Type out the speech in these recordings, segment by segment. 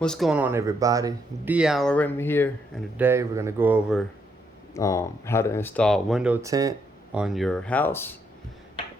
What's going on, everybody? D-Hour Raymond here, and today we're gonna go over how to install window tint on your house.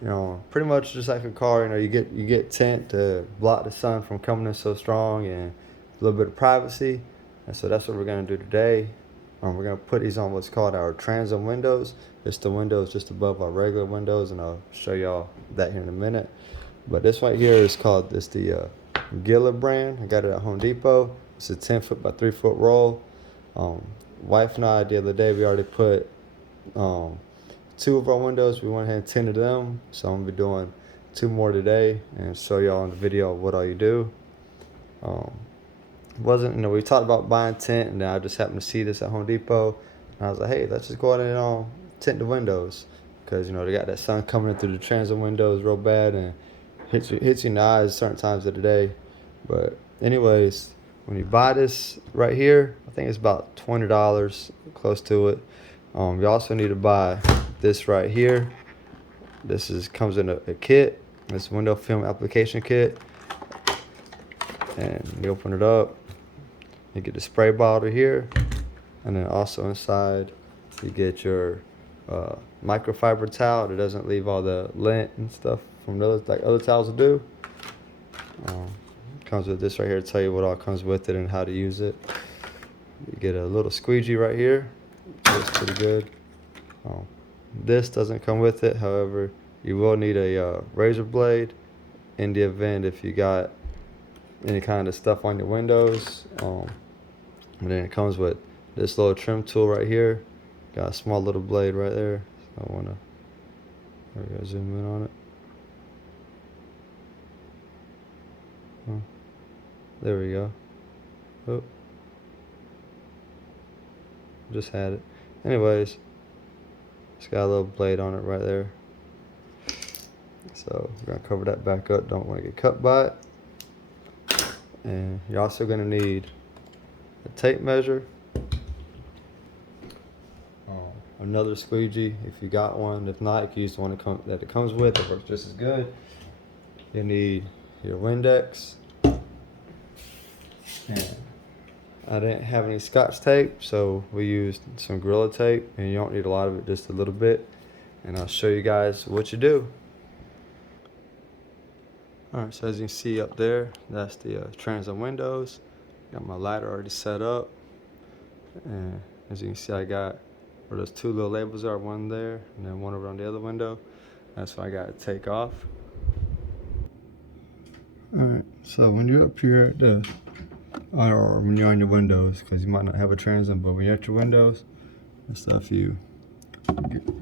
Pretty much just like a car. You get tint to block the sun from coming in so strong and a little bit of privacy. And so that's what we're gonna do today. We're gonna put these on what's called our transom windows. It's the windows just above our regular windows, and I'll show y'all that here in a minute. But this right here is called the Gila brand. I got it at Home Depot. It's a 10-foot by 3-foot roll. Wife and I, the other day, we already put 2 of our windows. We went ahead and tinted them. So I'm gonna be doing 2 more today and show y'all in the video what all you do. We talked about buying tint, and then I just happened to see this at Home Depot, and I was like, hey, let's just go ahead and tint the windows, because they got that sun coming in through the transom windows real bad and hits you in the eyes certain times of the day. But anyways, when you buy this right here, I think it's about $20, close to it. You also need to buy this right here. Comes in a kit. It's a window film application kit, and you open it up. You get the spray bottle here, and then also inside you get your microfiber towel that doesn't leave all the lint and stuff from like other towels will do. Comes with this right here to tell you what all comes with it and how to use it. You get a little squeegee right here. It's pretty good. This doesn't come with it. However, you will need a razor blade in the event if you got any kind of stuff on your windows. And then it comes with this little trim tool right here. Got a small little blade right there. So there we go, zoom in on it. There we go. Oh, just had it. Anyways, it's got a little blade on it right there. So we're gonna cover that back up. Don't want to get cut by it. And you're also gonna need a tape measure, another squeegee if you got one. If not, you can use the one that it comes with. It works just as good. You need your Windex. And I didn't have any Scotch tape, so we used some Gorilla tape, and you don't need a lot of it, just a little bit. And I'll show you guys what you do. Alright, so as you can see up there, that's the transom windows. Got my lighter already set up, and as you can see, I got where those 2 little labels are, one there and then one over on the other window. That's what I got to take off. Alright, so when you're up here at the or when you're on your windows, because you might not have a transom, but when you're at your windows and stuff, you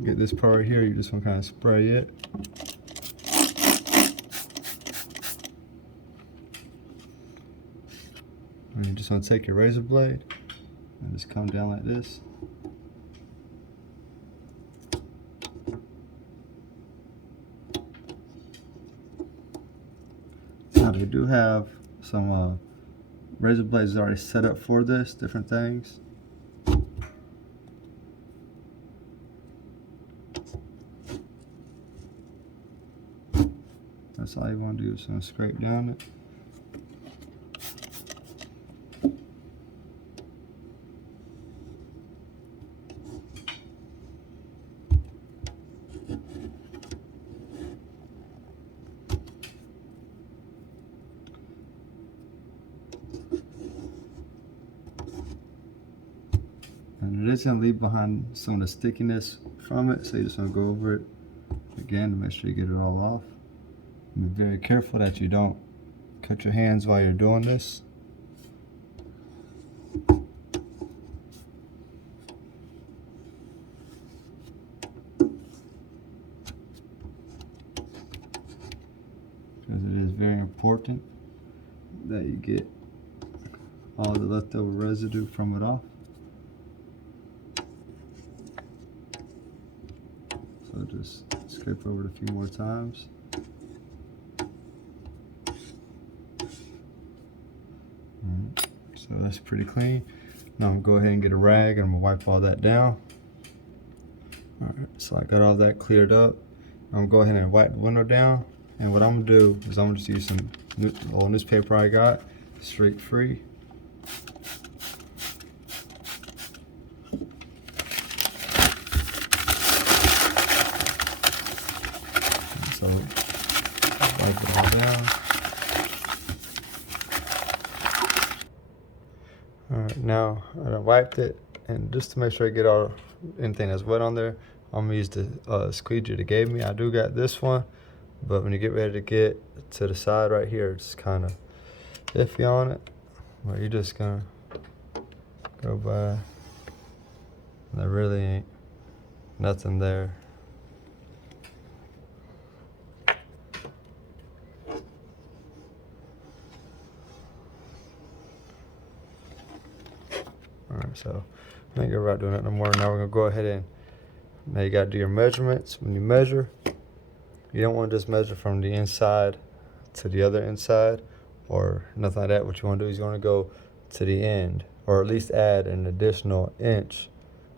get this part right here. You just want to kind of spray it. And you just want to take your razor blade and just come down like this. Now they do have some razor blades already set up for this, different things. That's all you want to do, is scrape down it. And it is going to leave behind some of the stickiness from it, so you just want to go over it again to make sure you get it all off. And be very careful that you don't cut your hands while you're doing this. Because it is very important that you get all the leftover residue from it off. So just scrape over it a few more times. Alright, so that's pretty clean. Now I'm gonna go ahead and get a rag, and I'm gonna wipe all that down. Alright, so I got all that cleared up. I'm gonna go ahead and wipe the window down. And what I'm gonna do is I'm gonna just use some old newspaper I got, streak free. So wipe it all down. Alright, now I done wiped it, and just to make sure I get all anything that's wet on there, I'm gonna use the squeegee they gave me. I do got this one, but when you get ready to get to the side right here, it's kind of iffy on it. Well, you're just gonna go by, and there really ain't nothing there. Alright, so I ain't gonna about doing that no more. Now we're gonna go ahead and, now you gotta do your measurements. When you measure, you don't want to just measure from the inside to the other inside or nothing like that. What you want to do is you want to go to the end, or at least add an additional inch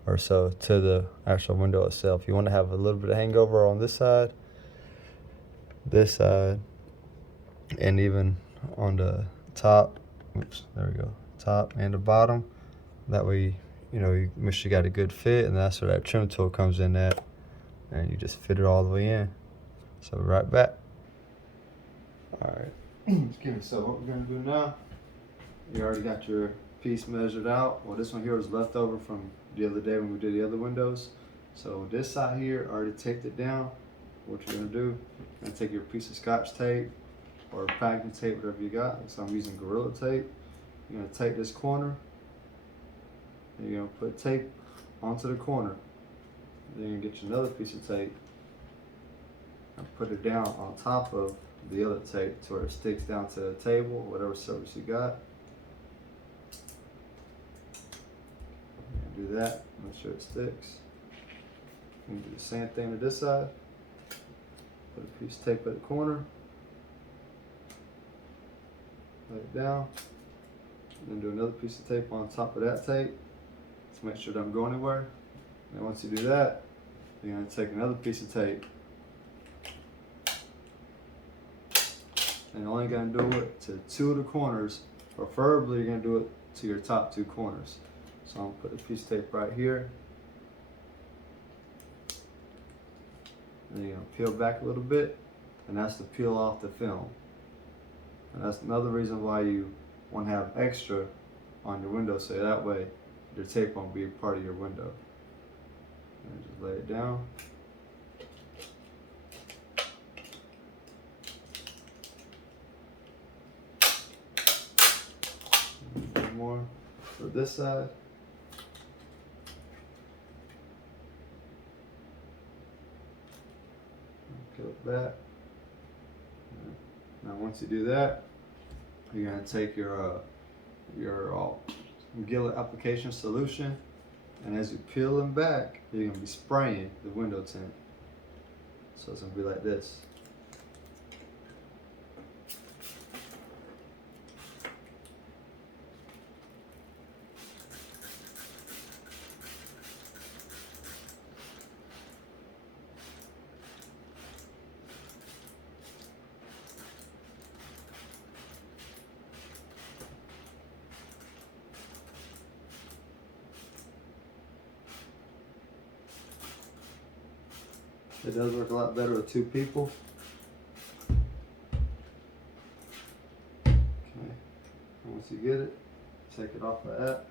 or so to the actual window itself. You want to have a little bit of hangover on this side, and even on the top. Oops, there we go. Top and the bottom. That way, you know, you make sure you got a good fit, and that's where that trim tool comes in at, and you just fit it all the way in. So right back. Alright, so what we're gonna do now, you already got your piece measured out. Well, this one here was left over from the other day when we did the other windows. So this side here, I already taped it down. What you're gonna do, you're gonna take your piece of Scotch tape or packing tape, whatever you got. So I'm using Gorilla Tape. You're gonna take this corner, and you're gonna put tape onto the corner. Then you're gonna get you another piece of tape and put it down on top of the other tape to where it sticks down to the table, whatever surface you got. Do that, make sure it sticks. And do the same thing to this side. Put a piece of tape at the corner. Lay it down. And then do another piece of tape on top of that tape to make sure it doesn't go anywhere. And once you do that, you're going to take another piece of tape. And you're only going to do it to two of the corners. Preferably, you're going to do it to your top two corners. So I'm going to put a piece of tape right here. And you're going to peel back a little bit. And that's to peel off the film. And that's another reason why you want to have extra on your window, so that way your tape won't be a part of your window. And just lay it down. One more for this side. Peel it back. Now once you do that, you're going to take your Gila application solution, and as you peel them back, you're going to be spraying the window tint. So it's going to be like this. It does work a lot better with two people. Okay, and once you get it, take it off of that.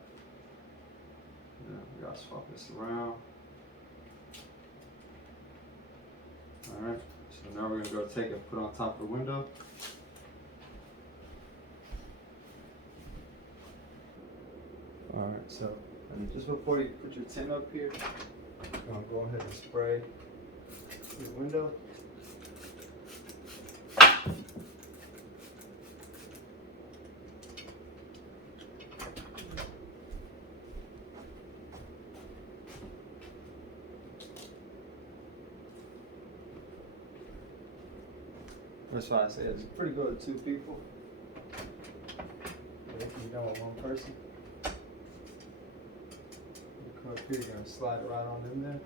Yeah, we gotta swap this around. Alright, so now we're gonna go take it and put it on top of the window. Alright, so just before you put your tint up here, I'm gonna go ahead and spray the window. That's why I say it's pretty good with two people. But if you're done with one person, you come up here, you're gonna slide it right on in there.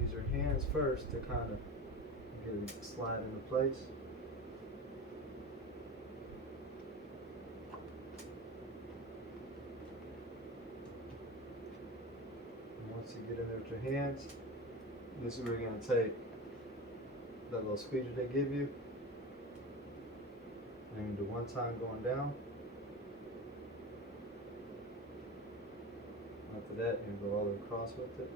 Use your hands first to kind of get it to slide into place. And once you get in there with your hands, this is where you're going to take that little squeegee they give you. And you do one time going down. After that, you go all the way across with it.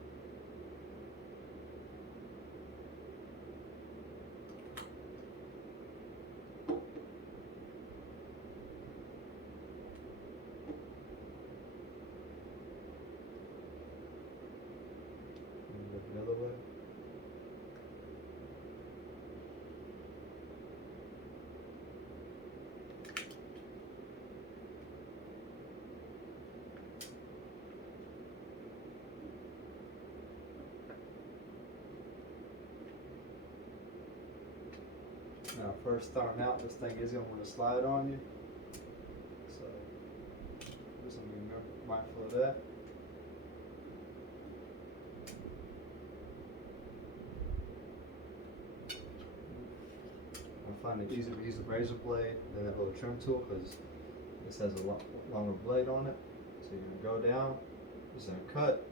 And go the other way. Now, first starting out, this thing is going to want to slide on you, so just be mindful of that. I find it easier to use a razor blade than that little trim tool because this has a longer blade on it. So you're going to go down, just going to cut.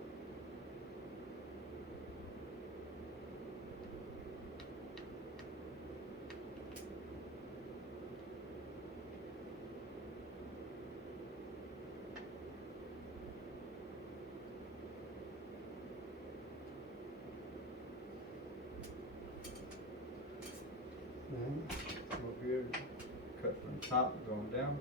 And over here, cut from the top going down.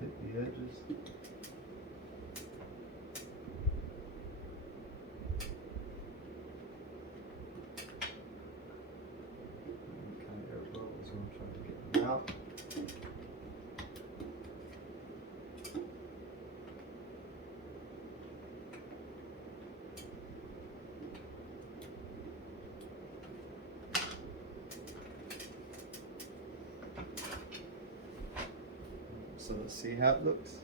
Hit the edges. Kind of air bubbles, so I'm trying to get them out. So let's see how it looks.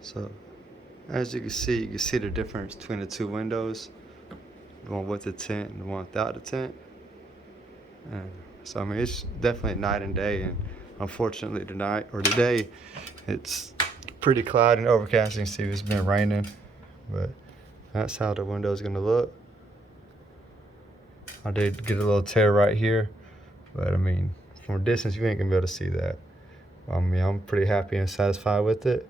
So as you can see the difference between the two windows, the one with the tint and the one without the tint. So I mean, it's definitely night and day, and unfortunately today it's pretty cloudy and overcast. You can see it's been raining, but that's how the window is gonna look. I did get a little tear right here, but I mean, from a distance you ain't gonna be able to see that. I mean, I'm pretty happy and satisfied with it.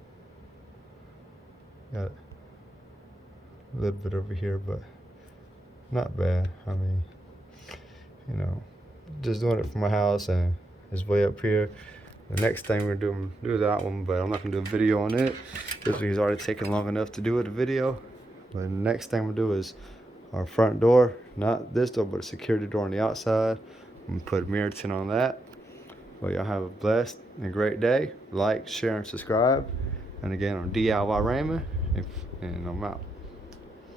Got a little bit over here, but not bad. I mean, you know, just doing it for my house, and it's way up here. The next thing we're doing, do that one, but I'm not gonna do a video on it. This one's already taken long enough to do it a video. But the next thing we'll do is our front door, not this door, but a security door on the outside. I'm gonna put mirror tint on that. Well, y'all have a blessed and great day. Like, share, and subscribe. And again, I'm DIY Raymond, and I'm out.